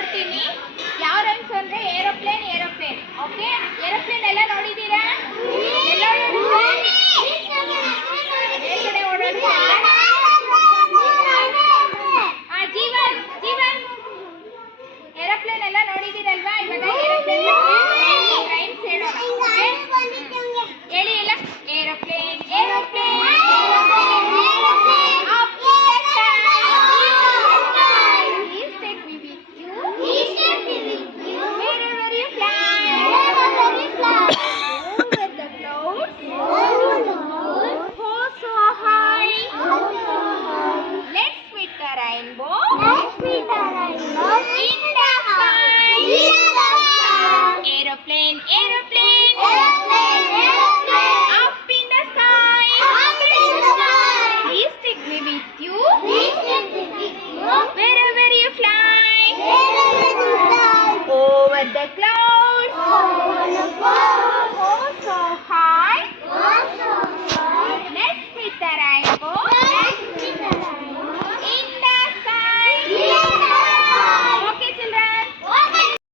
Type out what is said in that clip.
ನೋಡ್ತೀನಿ. ಯಾವ ರೈಮ್ಸ್ ಅಂದ್ರೆ ಏರೋಪ್ಲೇನ್ ಏರೋಪ್ಲೇನ್. ಓಕೆ, ಏರೋಪ್ಲೇನ್ ಎಲ್ಲ ನೋಡಿದ್ದೀರಾ? ಎಲ್ಲ ಮೇಲ್ಗಡೆ ಓಡಾಡ್ತಾ ಜೀವನ್ ಜೀವನ್ ಏರೋಪ್ಲೇನ್ ಎಲ್ಲ ನೋಡಿದ್ದೀರಲ್ವಾ? ಇವಾಗ ಏರೋಪ್ಲೇನ್ ರೈಮ್ಸ್ ಹೇಳೋಣ. ಹೇಳಿ ಎಲ್ಲ. Aeroplane aeroplane rainbow. Let's meet the rainbow.